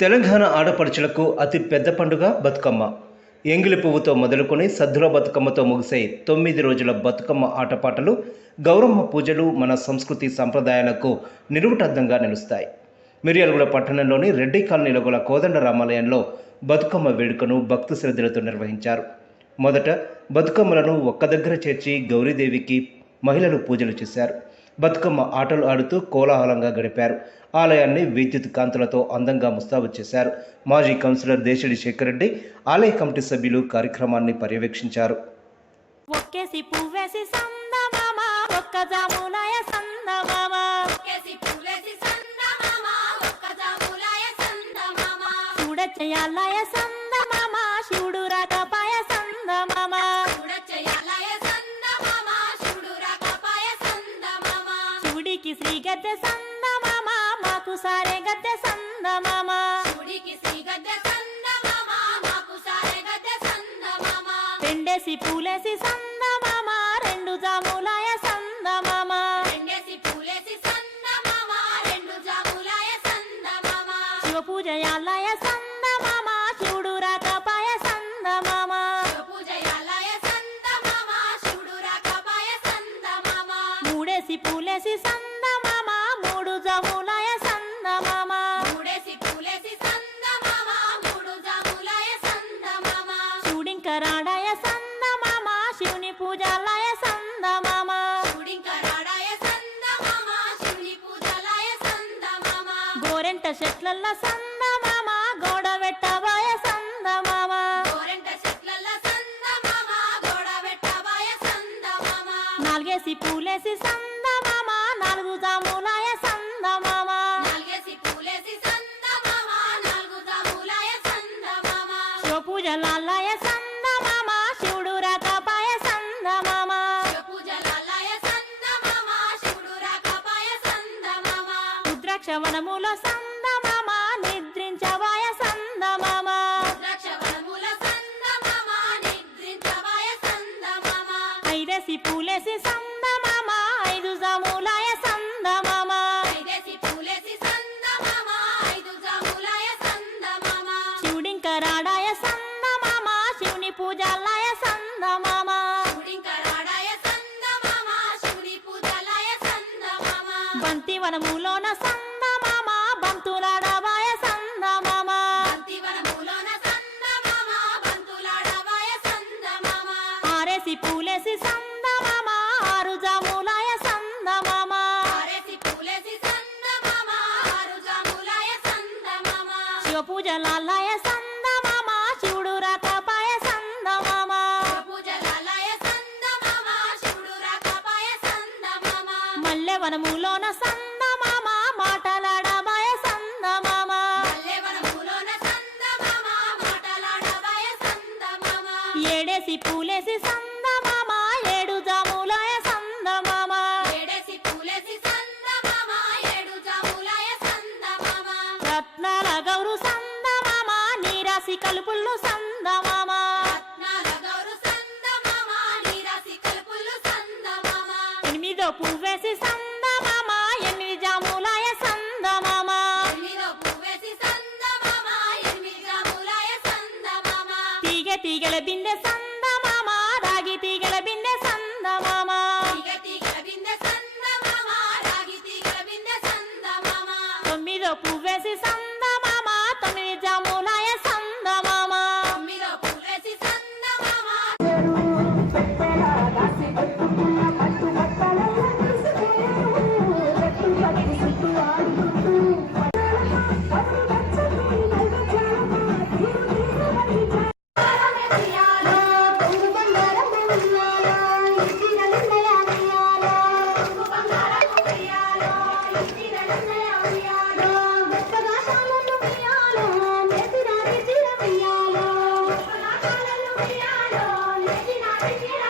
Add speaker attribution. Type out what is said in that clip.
Speaker 1: తెలంగాణ ఆడపడుచులకు అతి పెద్ద పండుగ బతుకమ్మ. ఎంగిలి పువ్వుతో మొదలుకొని సద్దుల బతుకమ్మతో ముగిసే తొమ్మిది రోజుల బతుకమ్మ ఆటపాటలు గౌరమ్మ పూజలు మన సంస్కృతి సంప్రదాయాలకు నిలువుటద్దంగా నిలుస్తాయి. మిర్యాలగూడ పట్టణంలోని రెడ్డి కాలనీలో గల కోదండ రామాలయంలో బతుకమ్మ వేడుకను భక్తి శ్రద్ధలతో నిర్వహించారు. మొదట బతుకమ్మలను ఒక్క దగ్గర చేర్చి గౌరీదేవికి మహిళలు పూజలు చేశారు. బతుకమ్మ ఆటలు ఆడుతూ కోలాహలంగా గడిపారు. ఆలయాన్ని విద్యుత్ కాంతులతో అందంగా ముస్తాబు చేశారు. మాజీ కౌన్సిలర్ దేశడి శేఖర్ రెడ్డి ఆలయ కమిటీ సభ్యులు కార్యక్రమాన్ని పర్యవేక్షించారు.
Speaker 2: ఒక్కేసి పువ్వేసి సందమామ ఒక్క జాములాయ సందమామ.
Speaker 3: ఒక్కేసి సందమామ ఒక్క జాములాయ సందమామ.
Speaker 2: సందమామ శివుడు గద్దె సందమామ.
Speaker 3: శివుడికి శ్రీ గద్దె సందమామ. మాకు సారె గద్దె సందమామ.
Speaker 2: రెండేసి పూలేసి సందమామ. రెండు జాములాయ సందమామ.
Speaker 3: రెండేసి పూలేసి సందమామ. రెండు జాములాయ సందమామ.
Speaker 2: శివ పూజయాలయ సందమామ. శివుడు రాకపాయ సందమామ.
Speaker 3: పూజయాలయ సందమామ. శివుడు రాకపాయ సందమామ.
Speaker 2: మూడేసి పూలేసి సందమామ శివుడింకరాడాయ సందమామ శివుని పూజాలయ సందమామ.
Speaker 3: శివుడింకరాడాయ సందమామ శివుని పూజలాయ సందమామ.
Speaker 2: గోరెంట చెట్లల్ల సందమామ గోడ పెట్టబాయ సందమామ.
Speaker 3: గోరెంట చెట్లల్ల సందమామ గోడ పెట్టబాయ సందమామ.
Speaker 2: నాలుగేసి పూలేసి సందమామ నాలుగు జాములాయ సందమామ.
Speaker 3: నాలుగేసి పూలేసి సందమామ నాలుగు జాములాయ సందమామ.
Speaker 2: శివ పూజలాలయ
Speaker 3: ద్రాక్షవనముల సందమామ నిద్రించవాయ సందమామ.
Speaker 2: ఐదేసి పూలేసి సందమామ ఐదు జాములాయ సందమామ. శివుడింకరాడాయ సందమామ శివుని పూజాలయ సందమామ. బంతి వనములోన సందమామ. బంతులాడవాయ సందమామ ఆరేసి పూలేసి సందమామ ఆరు జాములాయ సందమామ
Speaker 3: ఆరేసి పూలేసి సందమామ ఆరు జాములాయ సందమామ
Speaker 2: శివ పూజలాలయ సందమామ శివుడు రాకపాయ సందమామ
Speaker 3: పూజలాయ సందమామ శివుడు రాకపాయ సందమామ
Speaker 2: మల్లె వనములోన సందమామ పూలేసి సందమామ ఏడు జాములాయ సందమామ.
Speaker 3: ఏడేసి పూలేసి సందమామ ఏడు జాములాయ సందమామ.
Speaker 2: రత్నాల గౌరు సందమామ నీరాసి కలుపుళ్ళు సందమామ.
Speaker 3: రత్నాల గౌరు సందమామ నీరాసి కలుపులు సందమామ.
Speaker 2: ఎనిమిదో పువ్వేసి సందమామ ఎనిమిది జాములాయ సందమామ. తీగ తీగల బిందె సందమామ సందమామ
Speaker 3: రాగి తీగల బిందె